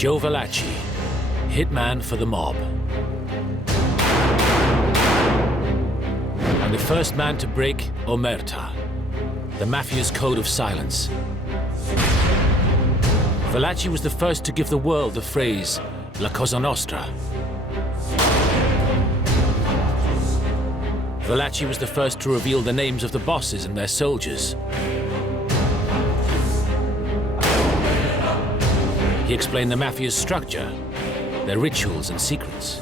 Joe Valachi, hitman for the mob. And the first man to break Omerta, the Mafia's code of silence. Valachi was the first to give the world the phrase, La Cosa Nostra. Valachi was the first to reveal the names of the bosses and their soldiers. He explained the Mafia's structure, their rituals and secrets.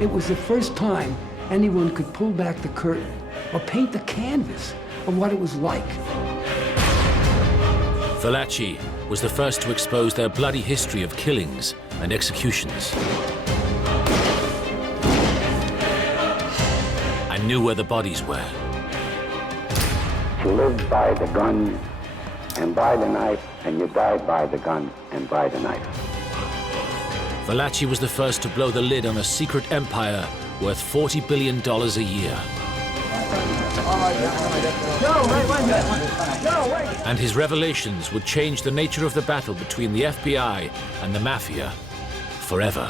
It was the first time anyone could pull back the curtain or paint the canvas of what it was like. Valachi was the first to expose their bloody history of killings and executions. And knew where the bodies were. You lived by the gun and by the knife, and you died by the gun and by the knife. Valachi was the first to blow the lid on a secret empire worth $40 billion a year. And his revelations would change the nature of the battle between the FBI and the Mafia forever.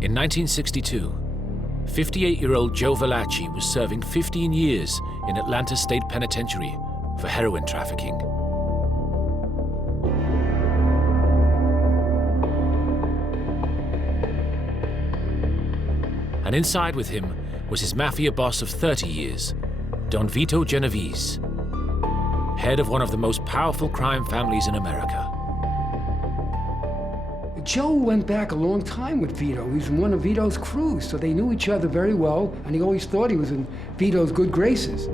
In 1962, 58-year-old Joe Valachi was serving 15 years in Atlanta State Penitentiary for heroin trafficking. And inside with him was his Mafia boss of 30 years, Don Vito Genovese, head of one of the most powerful crime families in America. Joe went back a long time with Vito. He was in one of Vito's crews, so they knew each other very well, and he always thought he was in Vito's good graces.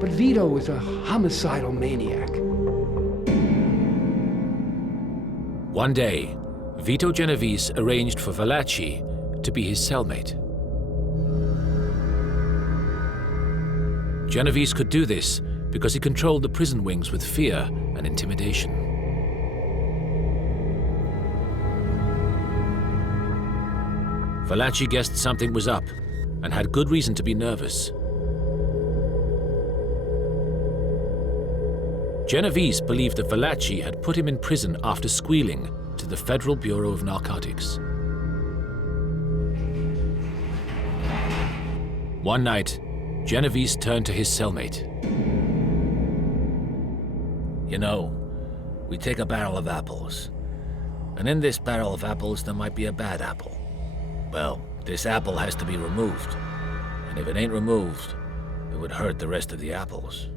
But Vito was a homicidal maniac. One day, Vito Genovese arranged for Valachi to be his cellmate. Genovese could do this because he controlled the prison wings with fear and intimidation. Valachi guessed something was up and had good reason to be nervous. Genovese believed that Valachi had put him in prison after squealing to the Federal Bureau of Narcotics. One night, Genovese turned to his cellmate. You know, we take a barrel of apples, and in this barrel of apples there might be a bad apple. Well, this apple has to be removed, and if it ain't removed, it would hurt the rest of the apples.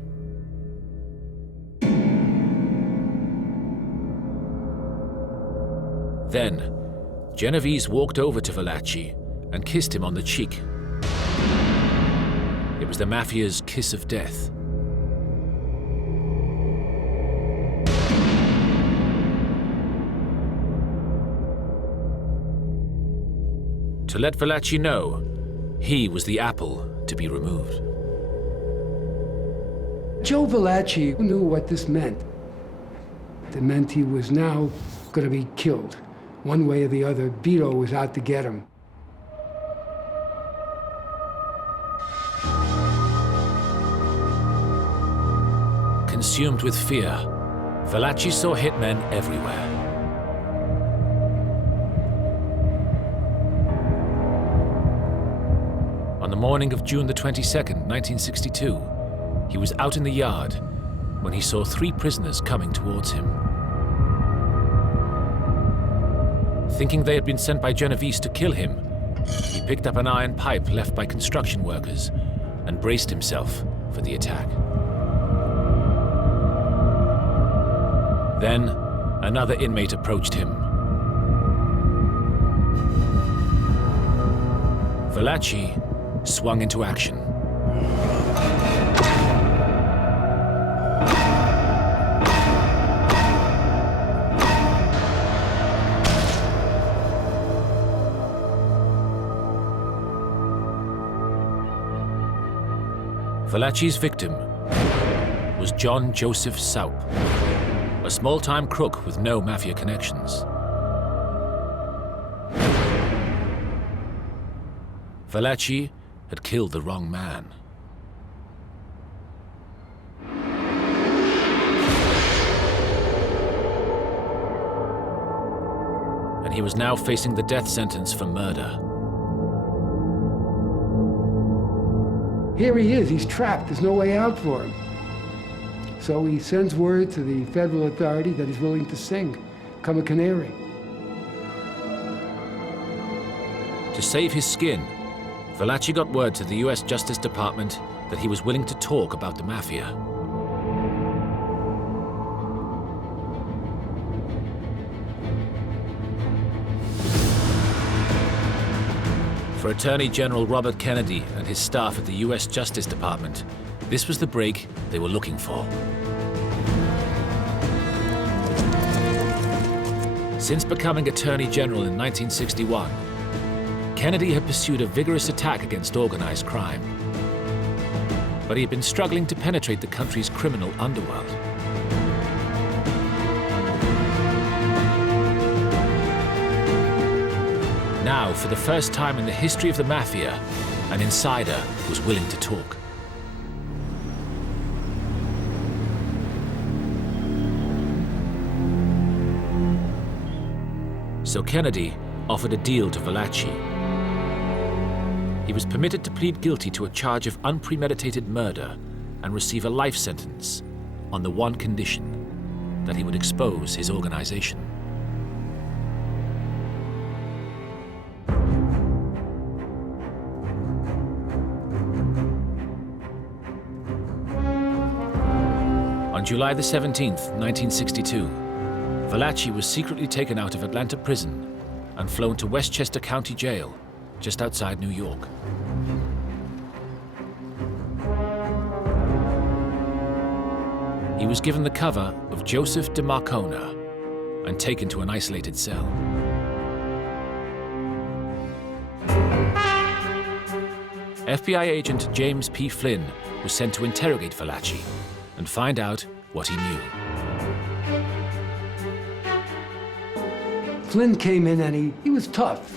Then, Genovese walked over to Valachi and kissed him on the cheek. It was the Mafia's kiss of death. To let Valachi know he was the apple to be removed. Joe Valachi knew what this meant. It meant he was now going to be killed. One way or the other, Vito was out to get him. Consumed with fear, Valachi saw hitmen everywhere. On the morning of June the 22nd, 1962, he was out in the yard when he saw 3 prisoners coming towards him. Thinking they had been sent by Genovese to kill him, he picked up an iron pipe left by construction workers and braced himself for the attack. Then, another inmate approached him. Valachi swung into action. Valachi's victim was John Joseph Saup, a small-time crook with no Mafia connections. Valachi had killed the wrong man. And he was now facing the death sentence for murder. Here he is, he's trapped, there's no way out for him. So he sends word to the federal authority that he's willing to sing, come a canary. To save his skin, Valachi got word to the US Justice Department that he was willing to talk about the Mafia. For Attorney General Robert Kennedy and his staff at the US Justice Department, this was the break they were looking for. Since becoming Attorney General in 1961, Kennedy had pursued a vigorous attack against organized crime. But he had been struggling to penetrate the country's criminal underworld. Now, for the first time in the history of the Mafia, an insider was willing to talk. So Kennedy offered a deal to Valachi. He was permitted to plead guilty to a charge of unpremeditated murder and receive a life sentence on the one condition that he would expose his organization. On July the 17th, 1962, Valachi was secretly taken out of Atlanta prison and flown to Westchester County Jail, just outside New York. He was given the cover of Joseph DeMarcona and taken to an isolated cell. FBI agent James P. Flynn was sent to interrogate Valachi and find out what he knew. Flynn came in and he was tough.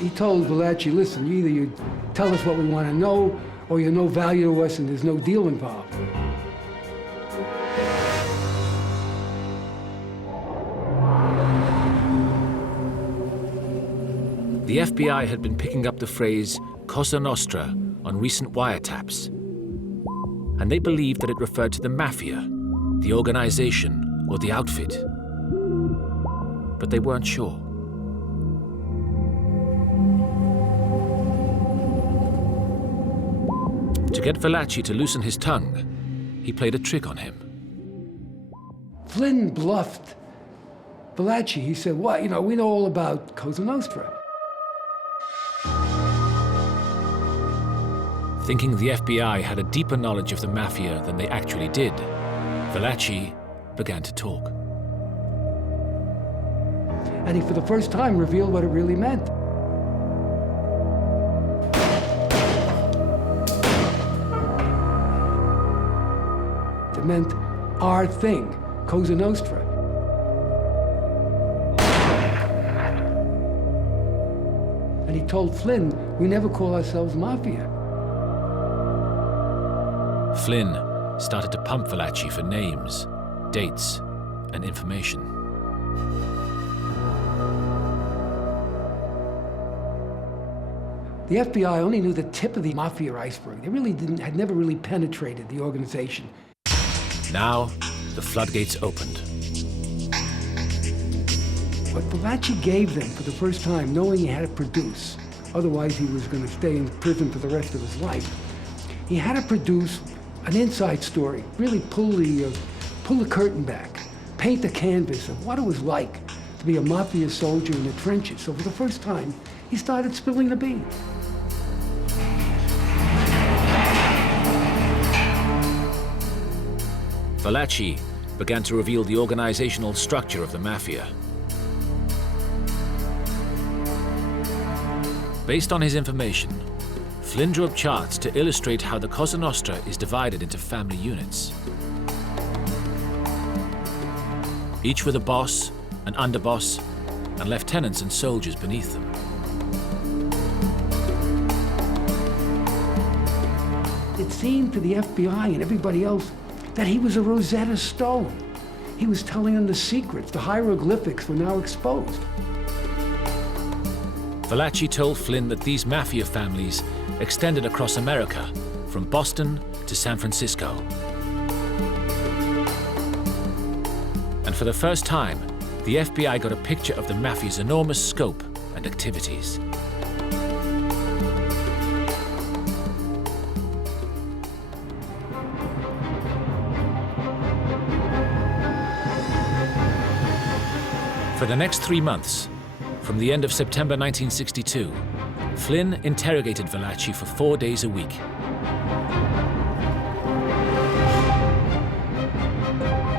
He told Valachi, listen, either you tell us what we want to know, or you're no value to us and there's no deal involved. The FBI had been picking up the phrase Cosa Nostra on recent wiretaps, and they believed that it referred to the Mafia, the organization, or the outfit. But they weren't sure. To get Valachi to loosen his tongue, he played a trick on him. Flynn bluffed Valachi. He said, what, we know all about Cosa Nostra. Thinking the FBI had a deeper knowledge of the Mafia than they actually did, Valachi began to talk. And he, for the first time, revealed what it really meant. It meant our thing, Cosa Nostra. And he told Flynn, we never call ourselves Mafia. Flynn started to pump Valachi for names, dates, and information. The FBI only knew the tip of the Mafia iceberg. They really had never really penetrated the organization. Now, the floodgates opened. What Valachi gave them for the first time, knowing he had to produce, otherwise he was going to stay in prison for the rest of his life, he had to produce an inside story, really pull the curtain back, paint the canvas of what it was like to be a Mafia soldier in the trenches. So for the first time, he started spilling the beans. Valachi began to reveal the organizational structure of the Mafia. Based on his information, Flynn drew up charts to illustrate how the Cosa Nostra is divided into family units. Each with a boss, an underboss, and lieutenants and soldiers beneath them. It seemed to the FBI and everybody else that he was a Rosetta Stone. He was telling them the secrets. The hieroglyphics were now exposed. Valachi told Flynn that these Mafia families extended across America, from Boston to San Francisco. And for the first time, the FBI got a picture of the Mafia's enormous scope and activities. For the next 3 months, from the end of September 1962, Flynn interrogated Valachi for 4 days a week.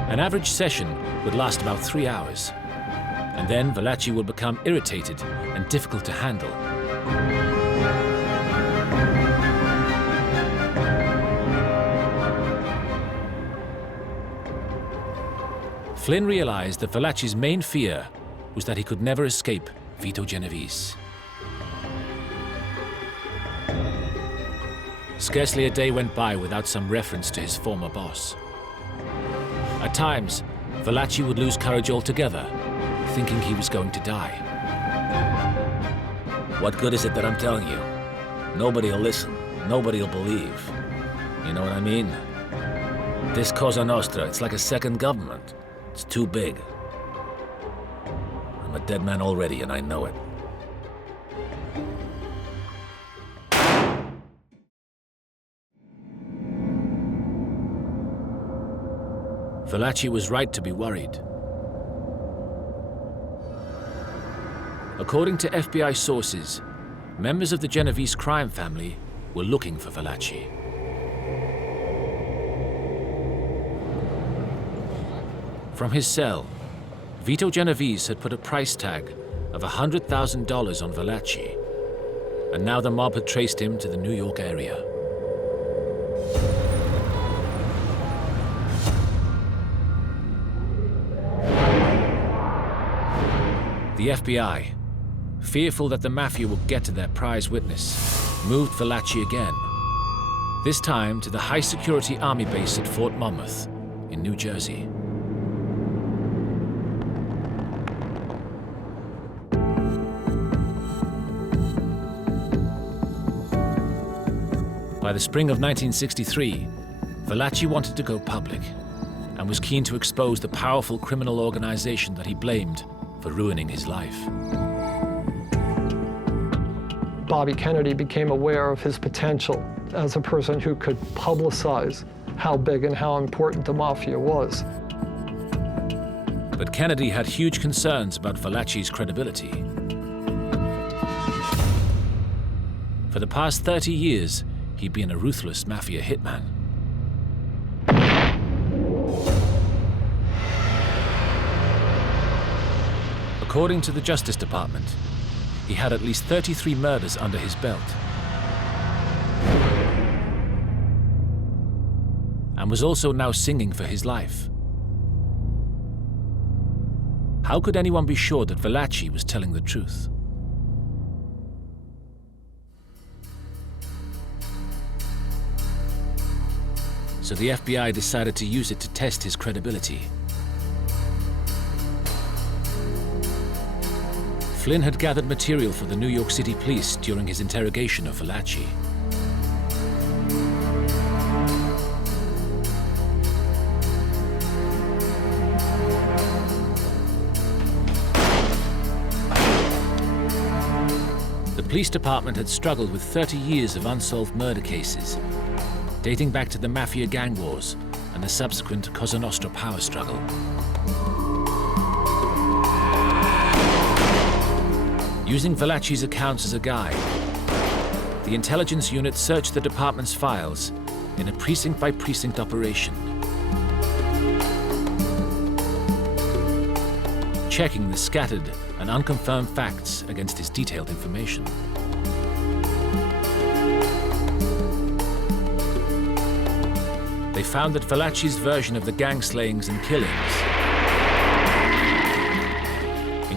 An average session would last about 3 hours, and then Valachi would become irritated and difficult to handle. Flynn realized that Valachi's main fear was that he could never escape Vito Genovese. Scarcely a day went by without some reference to his former boss. At times, Valachi would lose courage altogether, thinking he was going to die. What good is it that I'm telling you? Nobody will listen. Nobody will believe. You know what I mean? This Cosa Nostra, it's like a second government. It's too big. I'm a dead man already, and I know it. Valachi was right to be worried. According to FBI sources, members of the Genovese crime family were looking for Valachi. From his cell, Vito Genovese had put a price tag of $100,000 on Valachi, and now the mob had traced him to the New York area. The FBI, fearful that the Mafia would get to their prize witness, moved Valachi again, this time to the high-security army base at Fort Monmouth in New Jersey. By the spring of 1963, Valachi wanted to go public and was keen to expose the powerful criminal organization that he blamed for ruining his life. Bobby Kennedy became aware of his potential as a person who could publicize how big and how important the Mafia was. But Kennedy had huge concerns about Valachi's credibility. For the past 30 years, he'd been a ruthless Mafia hitman. According to the Justice Department, he had at least 33 murders under his belt, and was also now singing for his life. How could anyone be sure that Valachi was telling the truth? So the FBI decided to use it to test his credibility. Flynn had gathered material for the New York City police during his interrogation of Valachi. The police department had struggled with 30 years of unsolved murder cases, dating back to the Mafia gang wars and the subsequent Cosa Nostra power struggle. Using Valachi's accounts as a guide, the intelligence unit searched the department's files in a precinct-by-precinct operation, checking the scattered and unconfirmed facts against his detailed information. They found that Valachi's version of the gang slayings and killings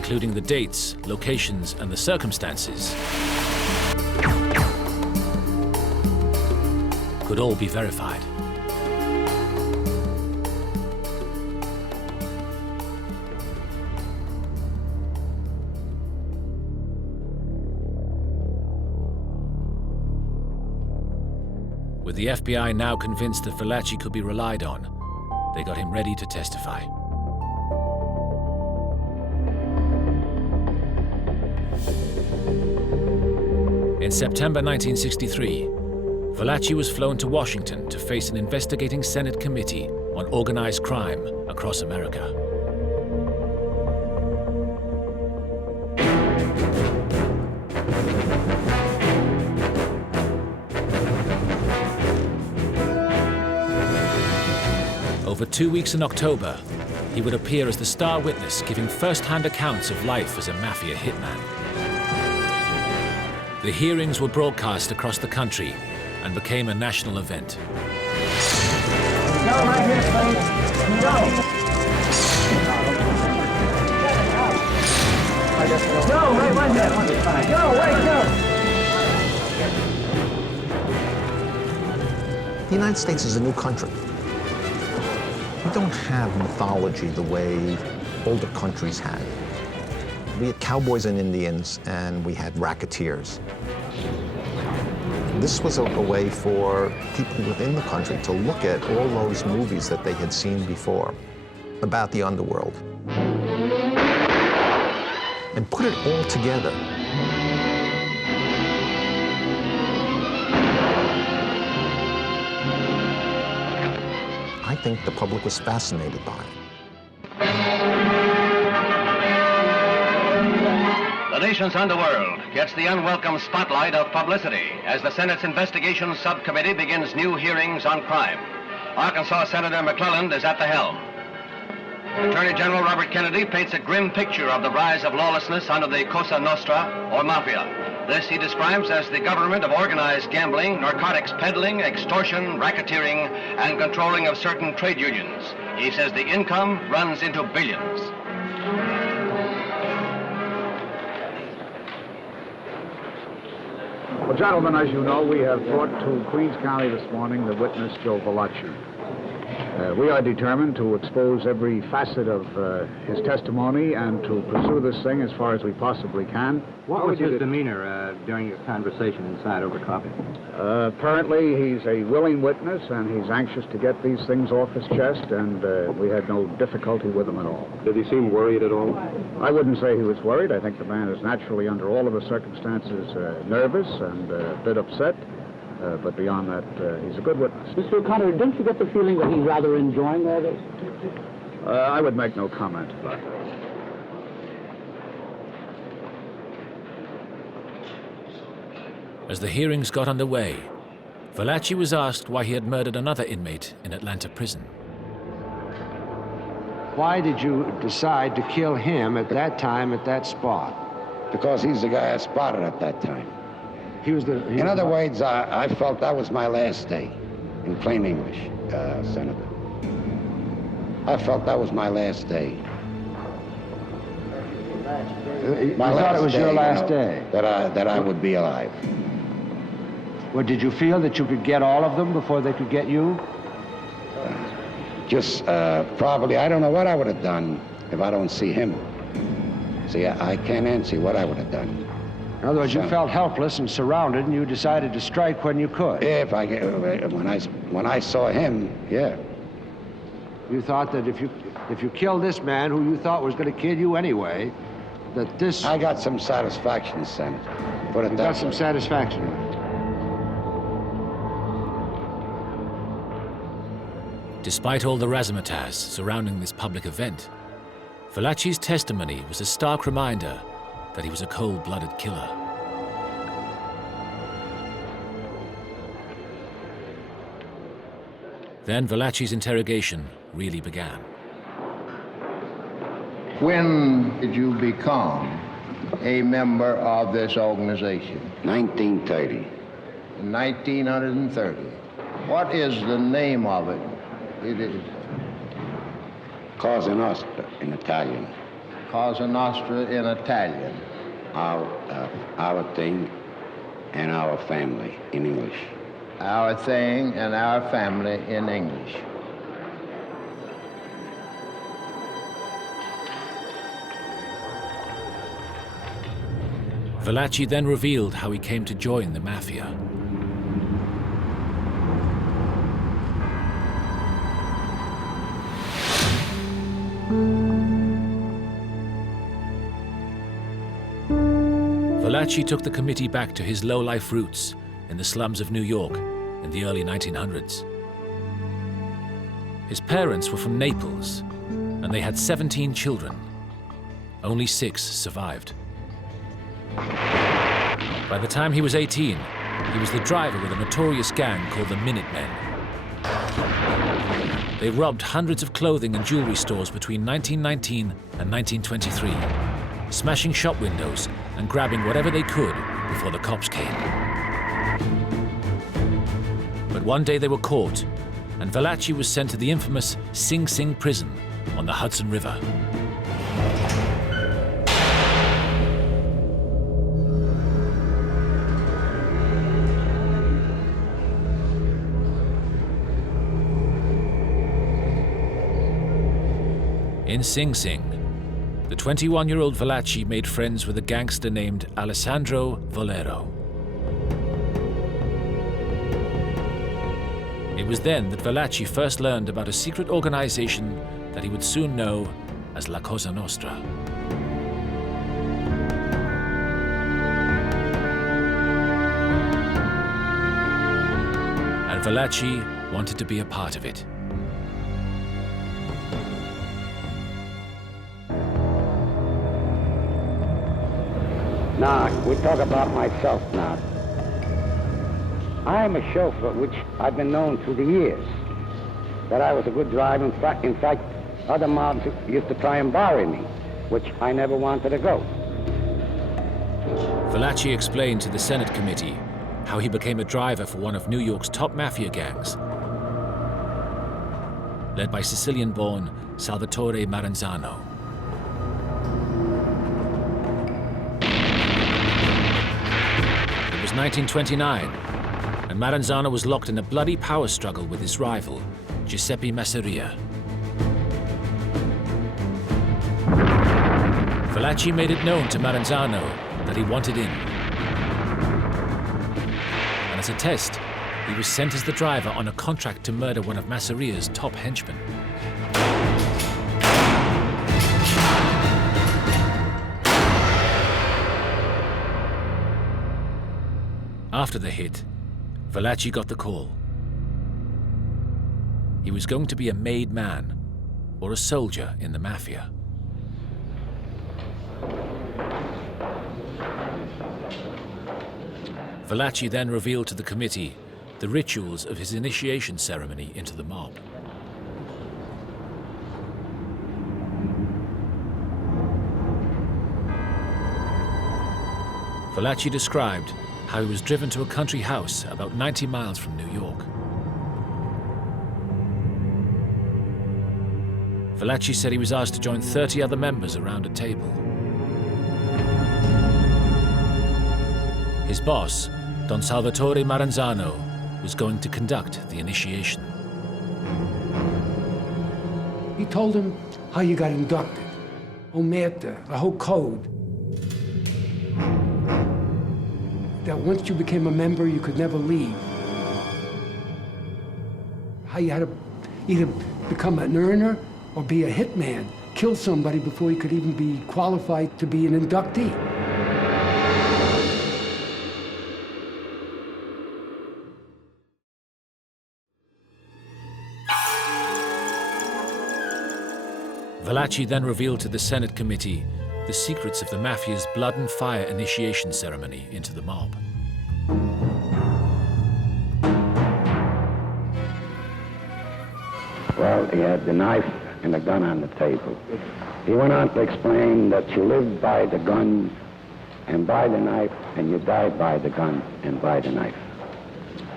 including the dates, locations, and the circumstances, could all be verified. With the FBI now convinced that Valachi could be relied on, they got him ready to testify. In September 1963, Valachi was flown to Washington to face an investigating Senate committee on organized crime across America. Over 2 weeks in October, he would appear as the star witness, giving first-hand accounts of life as a Mafia hitman. The hearings were broadcast across the country and became a national event. Go right here, please. Go. Go, wait, one minute. Go, wait, go. The United States is a new country. We don't have mythology the way older countries had. We had cowboys and Indians, and we had racketeers. This was a way for people within the country to look at all those movies that they had seen before about the underworld and put it all together. I think the public was fascinated by it. The nation's underworld gets the unwelcome spotlight of publicity as the Senate's Investigation Subcommittee begins new hearings on crime. Arkansas Senator McClelland is at the helm. Attorney General Robert Kennedy paints a grim picture of the rise of lawlessness under the Cosa Nostra, or Mafia. This he describes as the government of organized gambling, narcotics peddling, extortion, racketeering, and controlling of certain trade unions. He says the income runs into billions. Well, gentlemen, as you know, we have brought to Queens County this morning the witness, Joe Valachi. We are determined to expose every facet of his testimony and to pursue this thing as far as we possibly can. What was his demeanor during your conversation inside over coffee? Apparently, he's a willing witness, and he's anxious to get these things off his chest, and we had no difficulty with him at all. Did he seem worried at all? I wouldn't say he was worried. I think the man is naturally, under all of the circumstances, nervous and a bit upset. But beyond that, he's a good witness. Mr. O'Connor, don't you get the feeling that he's rather enjoying all this? I would make no comment about that. As the hearings got underway, Valachi was asked why he had murdered another inmate in Atlanta prison. Why did you decide to kill him at that time, at that spot? Because he's the guy I spotted at that time. In other words, I felt that was my last day, in plain English, Senator. I felt that was my last day. You thought it was your last day? That I would be alive. Well, did you feel that you could get all of them before they could get you? Just probably, I don't know what I would have done if I don't see him. See, I can't answer what I would have done. In other words, you felt helpless and surrounded, and you decided to strike when you could. If I get, when I saw him, yeah. You thought that if you killed this man, who you thought was going to kill you anyway, that this... I got some satisfaction, Senator. Put it that way. Got some satisfaction. Despite all the razzmatazz surrounding this public event, Valachi's testimony was a stark reminder that he was a cold-blooded killer. Then Valachi's interrogation really began. When did you become a member of this organization? 1930. 1930. What is the name of it? It is... Cosa Nostra in Italian. Cosa Nostra in Italian. Our thing and our family in English. Our thing and our family in English. Valachi then revealed how he came to join the Mafia. Valachi took the committee back to his low-life roots in the slums of New York in the early 1900s. His parents were from Naples, and they had 17 children. Only 6 survived. By the time he was 18, he was the driver with a notorious gang called the Minutemen. They robbed hundreds of clothing and jewelry stores between 1919 and 1923, smashing shop windows and grabbing whatever they could before the cops came. But one day they were caught, and Valachi was sent to the infamous Sing Sing prison on the Hudson River. In Sing Sing, the 21-year-old Valachi made friends with a gangster named Alessandro Volero. It was then that Valachi first learned about a secret organization that he would soon know as La Cosa Nostra. And Valachi wanted to be a part of it. Now, we talk about myself now. I'm a chauffeur, which I've been known through the years, that I was a good driver. In fact, other mobs used to try and borrow me, which I never wanted to go. Valachi explained to the Senate committee how he became a driver for one of New York's top mafia gangs, led by Sicilian-born Salvatore Maranzano. It was 1929, and Maranzano was locked in a bloody power struggle with his rival, Giuseppe Masseria. Valachi made it known to Maranzano that he wanted in. And as a test, he was sent as the driver on a contract to murder one of Masseria's top henchmen. After the hit, Valachi got the call. He was going to be a made man, or a soldier in the Mafia. Valachi then revealed to the committee the rituals of his initiation ceremony into the mob. Valachi described how he was driven to a country house about 90 miles from New York. Valachi said he was asked to join 30 other members around a table. His boss, Don Salvatore Maranzano, was going to conduct the initiation. He told him how you got inducted, omerta, the whole code. That once you became a member, you could never leave. How you had to either become an earner or be a hitman, kill somebody before you could even be qualified to be an inductee. Valachi then revealed to the Senate committee the secrets of the Mafia's blood and fire initiation ceremony into the mob. Well, he had the knife and the gun on the table. He went on to explain that you live by the gun and by the knife, and you die by the gun and by the knife.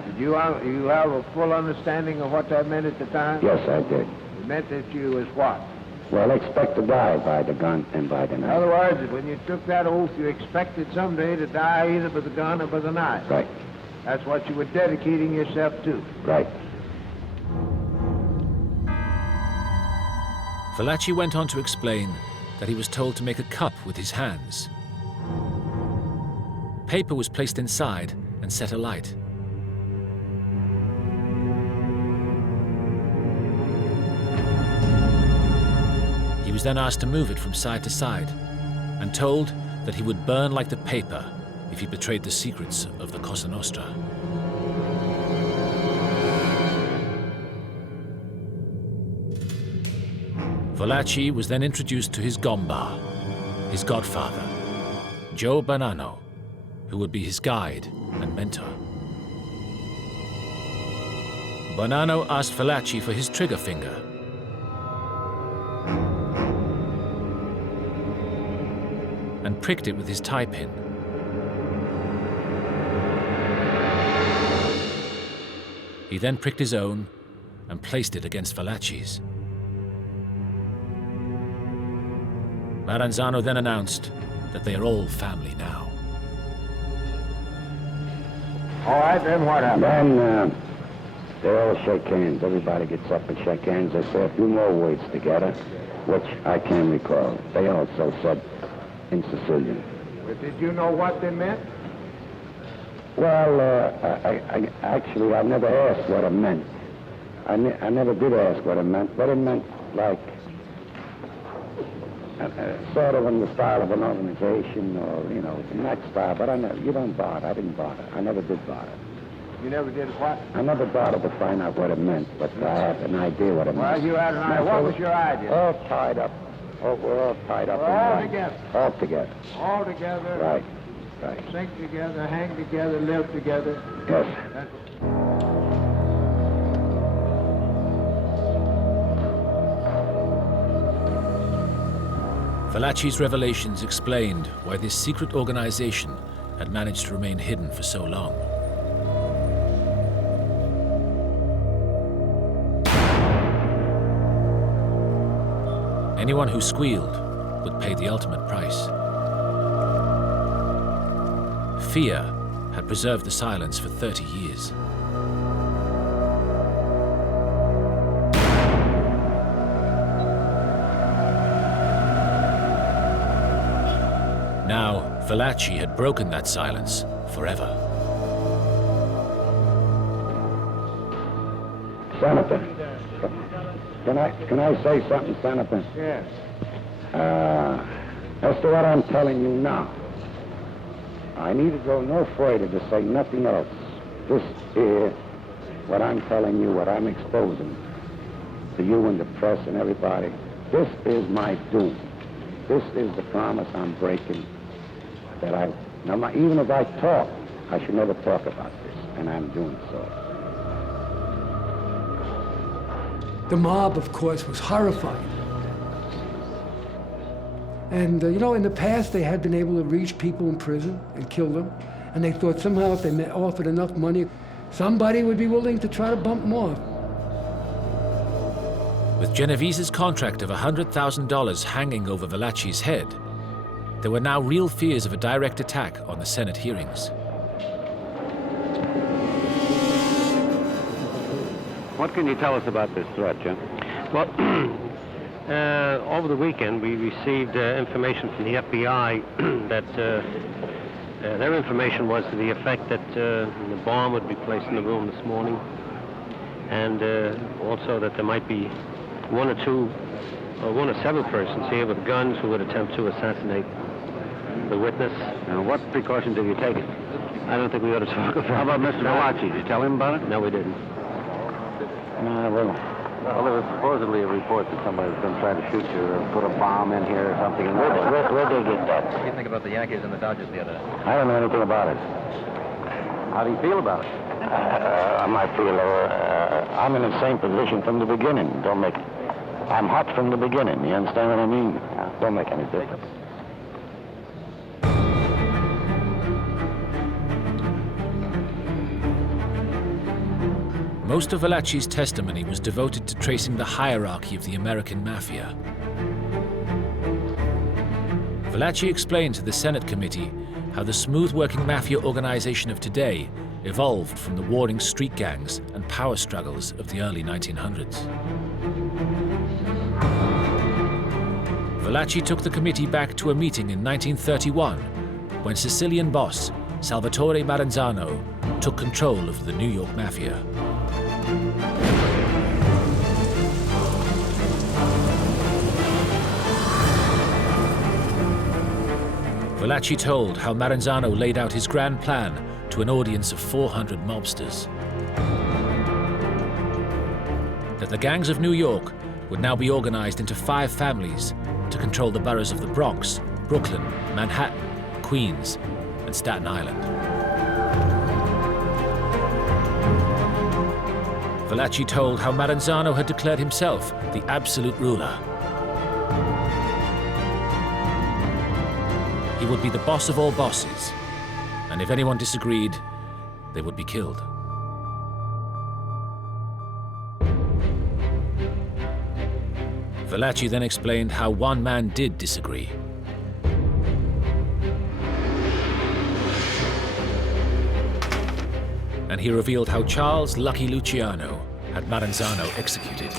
Did you have a full understanding of what that meant at the time? Yes, I did. It meant that you was what? Well, expect to die by the gun and by the In knife. other words, when you took that oath, you expected someday to die either by the gun or by the knife. Right, That's what you were dedicating yourself to. right. Valachi went on to explain that he was told to make a cup with his hands. Paper was placed inside and set alight. He was then asked to move it from side to side and told that he would burn like the paper if he betrayed the secrets of the Cosa Nostra. Valachi was then introduced to his gomba, his godfather, Joe Bonanno, who would be his guide and mentor. Bonanno asked Valachi for his trigger finger. And pricked it with his tie pin. He then pricked his own and placed it against Valachi's. Maranzano then announced that they are all family now. All right, then what happened? Then they all shake hands. Everybody gets up and shake hands. They say a few more words together, which I can't recall. They also said in Sicilian. But did you know what they meant? Well, actually, I never asked what it meant. I never did ask what it meant, but it meant like sort of in the style of an organization or, you know, in that style, but you don't bother. I didn't bother. I never did bother. You never did what? I never bothered to find out what it meant, but I had an idea what it meant. Well, you had an idea. What was your idea? All tied up. Oh, we're all tied up. We're all together. All together. All together. Right. Right. Sink together, hang together, live together. Yes. Valachi's revelations explained why this secret organization had managed to remain hidden for so long. Anyone who squealed would pay the ultimate price. Fear had preserved the silence for 30 years. Now, Valachi had broken that silence forever. Senator, can I say something, Senator? Yes. As to what I'm telling you now, I need to go no further to say nothing else. This is what I'm telling you, what I'm exposing to you and the press and everybody. This is my doom. This is the promise I'm breaking. That even if I talk, I should never talk about this, and I'm doing so. The mob, of course, was horrified. And, you know, in the past, they had been able to reach people in prison and kill them. And they thought somehow if they offered enough money, somebody would be willing to try to bump them off. With Genovese's contract of $100,000 hanging over Valachi's head, there were now real fears of a direct attack on the Senate hearings. What can you tell us about this threat, Jim? Well, over the weekend, we received information from the FBI that their information was to the effect that the bomb would be placed in the room this morning, and also that there might be one or several persons here with guns who would attempt to assassinate the witness. And what precautions have you taken? I don't think we ought to talk about it. How about Mr. Valachi? Did you tell him about it? No, we didn't. Well, there was supposedly a report that somebody was going to try to shoot you or put a bomb in here or something. Where'd they get that? What do you think about the Yankees and the Dodgers the other day? I don't know anything about it. How do you feel about it? I might feel, I'm in the same position from the beginning. I'm hot from the beginning. You understand what I mean? Don't make any difference. Most of Valachi's testimony was devoted to tracing the hierarchy of the American Mafia. Valachi explained to the Senate committee how the smooth-working mafia organization of today evolved from the warring street gangs and power struggles of the early 1900s. Valachi took the committee back to a meeting in 1931 when Sicilian boss Salvatore Maranzano took control of the New York Mafia. Valachi told how Maranzano laid out his grand plan to an audience of 400 mobsters. That the gangs of New York would now be organized into 5 families to control the boroughs of the Bronx, Brooklyn, Manhattan, Queens, and Staten Island. Valachi told how Maranzano had declared himself the absolute ruler. He would be the boss of all bosses, and if anyone disagreed, they would be killed. Valachi then explained how one man did disagree. And he revealed how Charles Lucky Luciano had Maranzano executed.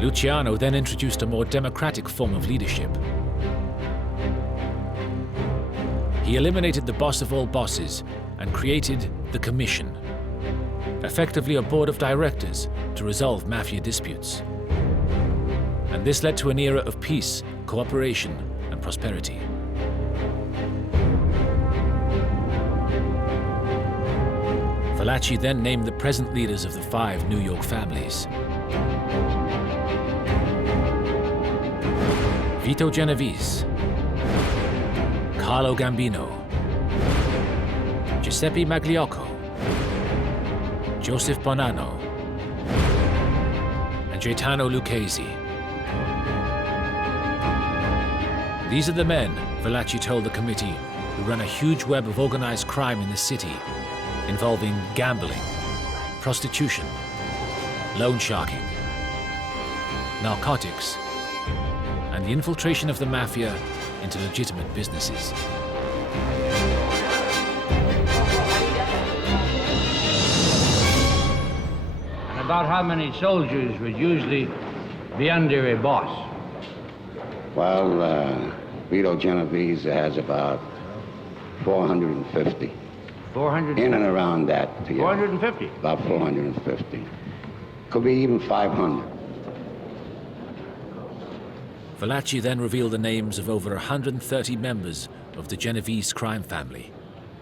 Luciano then introduced a more democratic form of leadership. He eliminated the boss of all bosses and created the Commission, effectively a board of directors to resolve mafia disputes. And this led to an era of peace, cooperation, and prosperity. Valachi then named the present leaders of the 5 New York families. Vito Genovese, Carlo Gambino, Giuseppe Magliocco, Joseph Bonanno, and Gaetano Lucchesi. These are the men, Valachi told the committee, who run a huge web of organized crime in the city, involving gambling, prostitution, loan sharking, narcotics, and the infiltration of the mafia into legitimate businesses. And about how many soldiers would usually be under a boss? Well, Vito Genovese has about 450. 450? In and around that. Yeah. 450? About 450. Could be even 500. Valachi then revealed the names of over 130 members of the Genovese crime family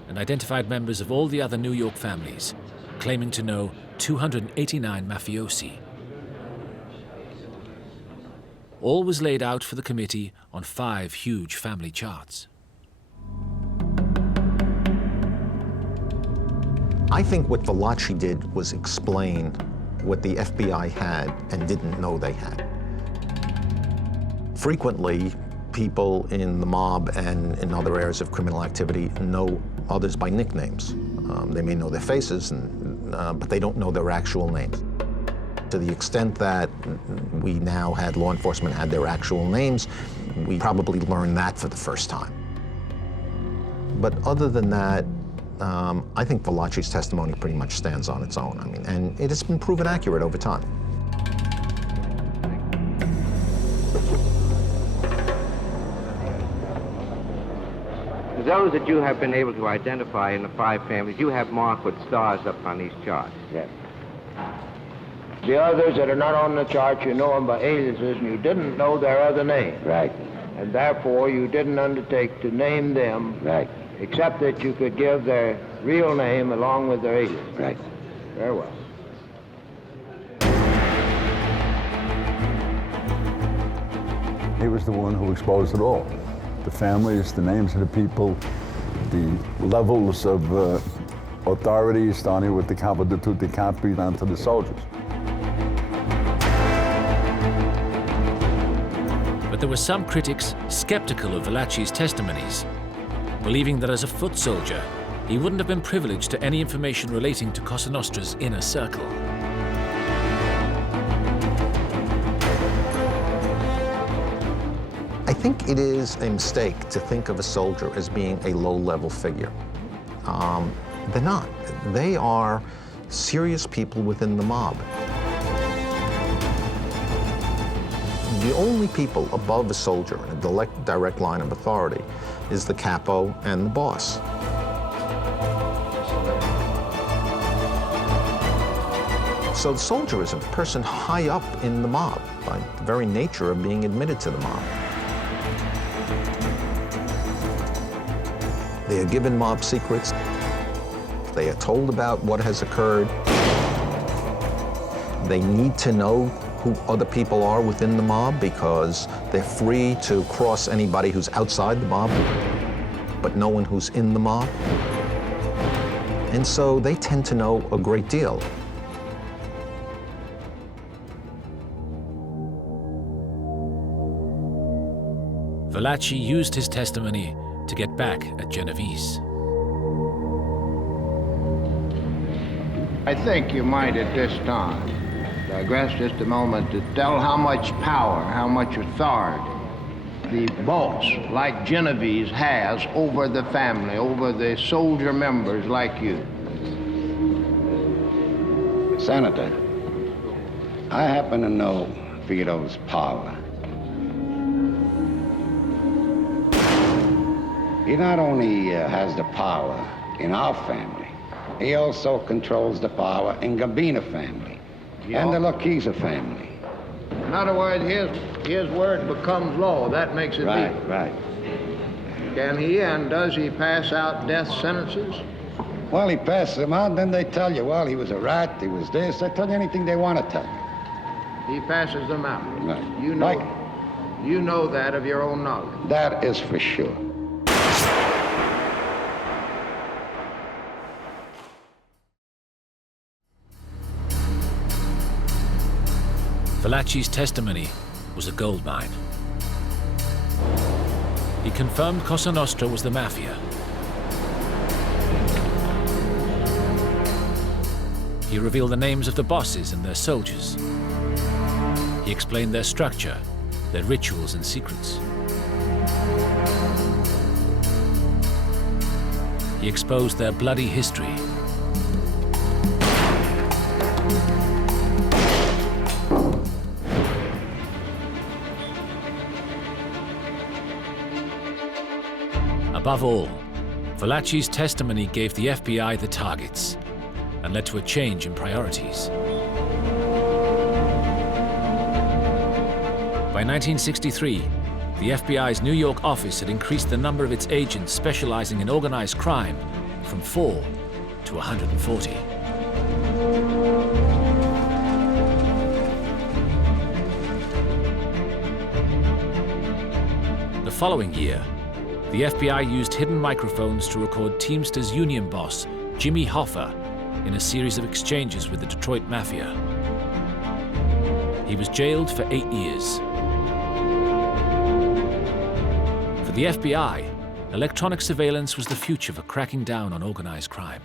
and identified members of all the other New York families, claiming to know 289 mafiosi. All was laid out for the committee on 5 huge family charts. I think what Valachi did was explain what the FBI had and didn't know they had. Frequently, people in the mob and in other areas of criminal activity know others by nicknames. They may know their faces, but they don't know their actual names. To the extent that we now had law enforcement had their actual names, we probably learned that for the first time. But other than that, I think Valachi's testimony pretty much stands on its own. I mean, and it has been proven accurate over time. Those that you have been able to identify in the 5 families, you have marked with stars up on these charts. Yes. The others that are not on the chart, you know them by aliases, and you didn't know their other names. Right. And therefore, you didn't undertake to name them. Right. Except that you could give their real name along with their alias. Right. Very well. He was the one who exposed it all. The families, the names of the people, the levels of authority, starting with the capo di tutti capi down to the soldiers. But there were some critics skeptical of Valachi's testimonies, believing that as a foot soldier, he wouldn't have been privileged to any information relating to Cosa Nostra's inner circle. think it is a mistake to think of a soldier as being a low-level figure. They're not. They are serious people within the mob. The only people above a soldier in a direct line of authority is the capo and the boss. So the soldier is a person high up in the mob by the very nature of being admitted to the mob. They are given mob secrets. They are told about what has occurred. They need to know who other people are within the mob because they're free to cross anybody who's outside the mob, but no one who's in the mob. And so they tend to know a great deal. Valachi used his testimony to get back at Genovese. I think you might at this time digress just a moment to tell how much power, how much authority the boss, like Genovese, has over the family, over the soldier members like you. Senator, I happen to know Vito's power. He not only has the power in our family, he also controls the power in Gambino family and the Loquiza family. In other words, his word becomes law. That makes it legal. Right. Can he and does he pass out death sentences? Well, he passes them out, then they tell you, well, he was a rat, he was this. They tell you anything they want to tell you. He passes them out. Right. You know that of your own knowledge. That is for sure. Valachi's testimony was a goldmine. He confirmed Cosa Nostra was the Mafia. He revealed the names of the bosses and their soldiers. He explained their structure, their rituals and secrets. He exposed their bloody history. Above all, Valachi's testimony gave the FBI the targets and led to a change in priorities. By 1963, the FBI's New York office had increased the number of its agents specializing in organized crime from 4 to 140. The following year, the FBI used hidden microphones to record Teamsters union boss Jimmy Hoffa in a series of exchanges with the Detroit Mafia. He was jailed for 8 years. For the FBI, electronic surveillance was the future for cracking down on organized crime.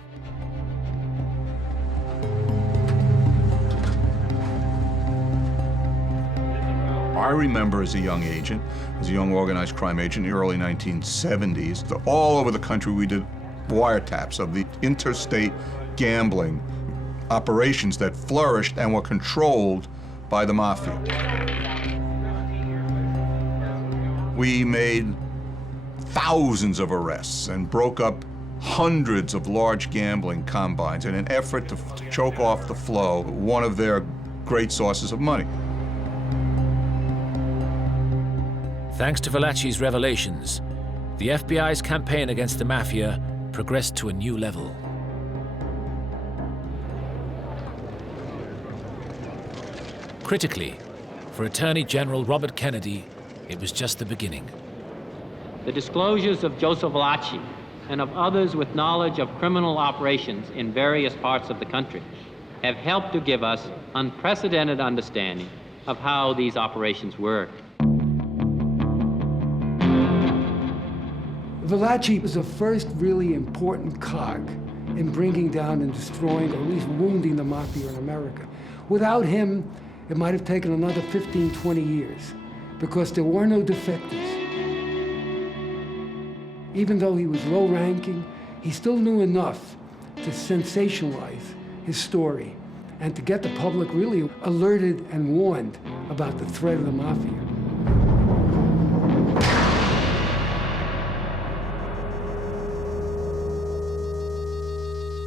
I remember as a young agent, as a young organized crime agent in the early 1970s, all over the country we did wiretaps of the interstate gambling operations that flourished and were controlled by the Mafia. We made thousands of arrests and broke up hundreds of large gambling combines in an effort to choke off the flow, one of their great sources of money. Thanks to Valachi's revelations, the FBI's campaign against the Mafia progressed to a new level. Critically, for Attorney General Robert Kennedy, it was just the beginning. The disclosures of Joseph Valachi and of others with knowledge of criminal operations in various parts of the country have helped to give us unprecedented understanding of how these operations work. Valachi was the first really important cog in bringing down and destroying, or at least wounding, the Mafia in America. Without him, it might have taken another 15, 20 years, because there were no defectors. Even though he was low-ranking, he still knew enough to sensationalize his story and to get the public really alerted and warned about the threat of the Mafia.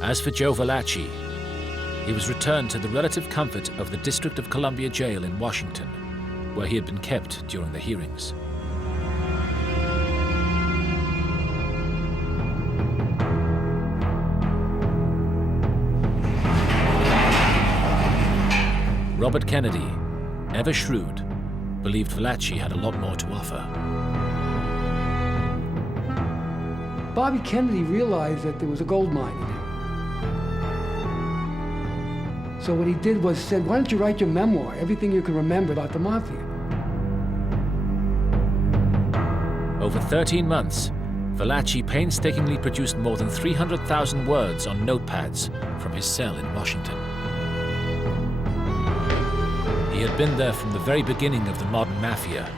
As for Joe Valachi, he was returned to the relative comfort of the District of Columbia Jail in Washington, where he had been kept during the hearings. Robert Kennedy, ever shrewd, believed Valachi had a lot more to offer. Bobby Kennedy realized that there was a gold mine in him. So what he did was said, why don't you write your memoir, everything you can remember about the Mafia? Over 13 months, Valachi painstakingly produced more than 300,000 words on notepads from his cell in Washington. He had been there from the very beginning of the modern Mafia,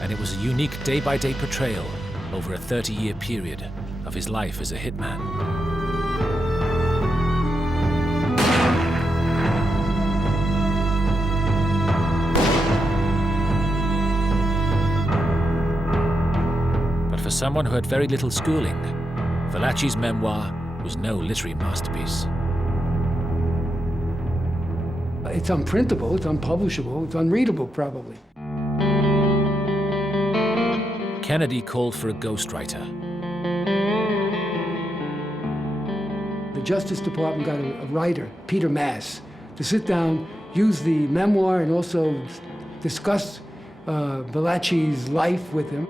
and it was a unique day-by-day portrayal over a 30-year period of his life as a hitman. But for someone who had very little schooling, Valachi's memoir was no literary masterpiece. It's unprintable, it's unpublishable, it's unreadable, probably. Kennedy called for a ghostwriter. The Justice Department got a writer, Peter Mass, to sit down, use the memoir, and also discuss Valachi's life with him.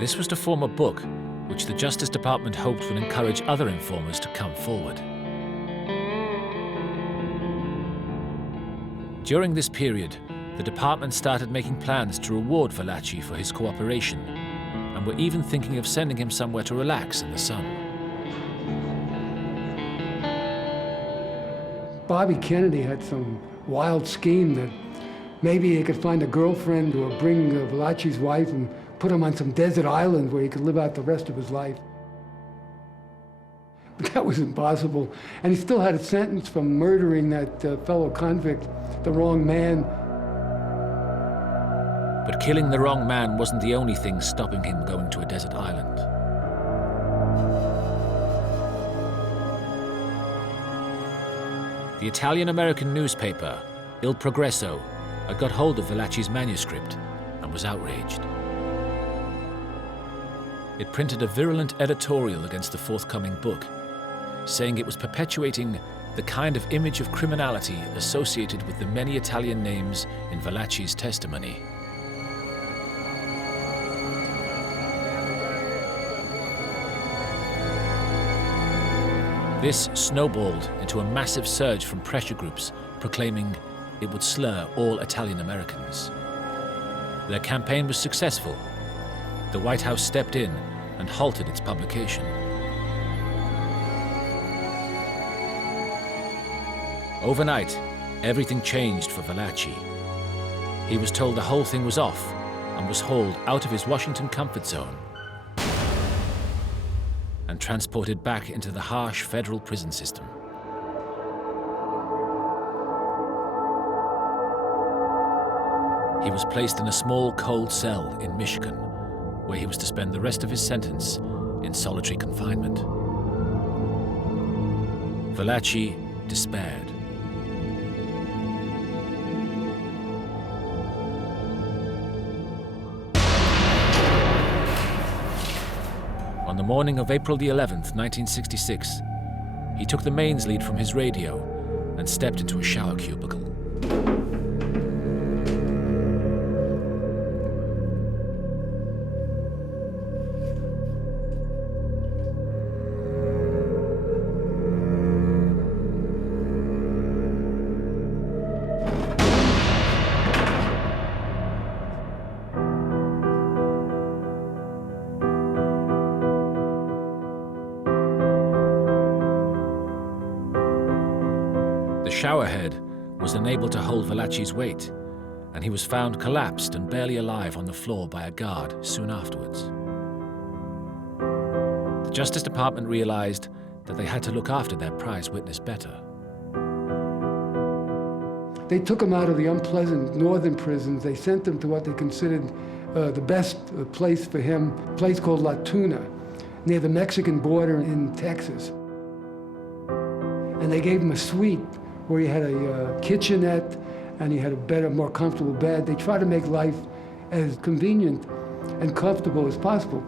This was to form a book which the Justice Department hoped would encourage other informers to come forward. During this period, the department started making plans to reward Valachi for his cooperation, and were even thinking of sending him somewhere to relax in the sun. Bobby Kennedy had some wild scheme that maybe he could find a girlfriend or bring Valachi's wife and put him on some desert island where he could live out the rest of his life. But that was impossible. And he still had a sentence from murdering that fellow convict, the wrong man. But killing the wrong man wasn't the only thing stopping him going to a desert island. The Italian-American newspaper, Il Progresso, had got hold of Valachi's manuscript and was outraged. It printed a virulent editorial against the forthcoming book, saying it was perpetuating the kind of image of criminality associated with the many Italian names in Valachi's testimony. This snowballed into a massive surge from pressure groups proclaiming it would slur all Italian Americans. Their campaign was successful. The White House stepped in and halted its publication. Overnight, everything changed for Valachi. He was told the whole thing was off and was hauled out of his Washington comfort zone and transported back into the harsh federal prison system. He was placed in a small cold cell in Michigan, where he was to spend the rest of his sentence in solitary confinement. Valachi despaired. On the morning of April the 11th, 1966, he took the mains lead from his radio and stepped into a shower cubicle. The showerhead was unable to hold Valachi's weight, and he was found collapsed and barely alive on the floor by a guard soon afterwards. The Justice Department realized that they had to look after their prize witness better. They took him out of the unpleasant northern prisons. They sent him to what they considered the best place for him, a place called La Tuna, near the Mexican border in Texas. And they gave him a suite where he had a kitchenette and he had a better, more comfortable bed. They tried to make life as convenient and comfortable as possible.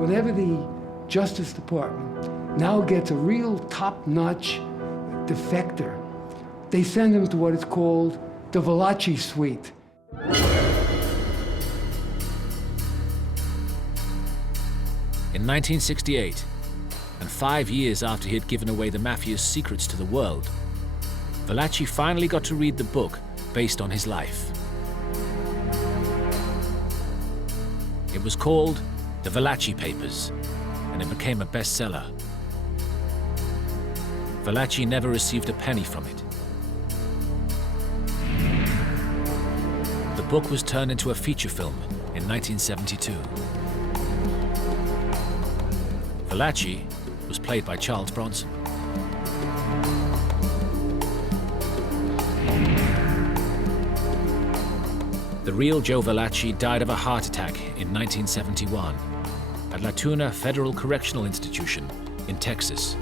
Whenever the Justice Department now gets a real top-notch defector, they send him to what is called the Valachi suite. In 1968, and 5 years after he had given away the Mafia's secrets to the world, Valachi finally got to read the book based on his life. It was called The Valachi Papers, and it became a bestseller. Valachi never received a penny from it. The book was turned into a feature film in 1972. Valachi was played by Charles Bronson. The real Joe Valachi died of a heart attack in 1971 at La Tuna Federal Correctional Institution in Texas.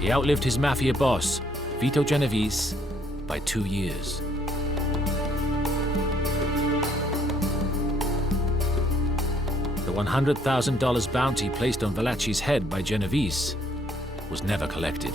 He outlived his Mafia boss, Vito Genovese, by 2 years. The $100,000 bounty placed on Valachi's head by Genovese was never collected.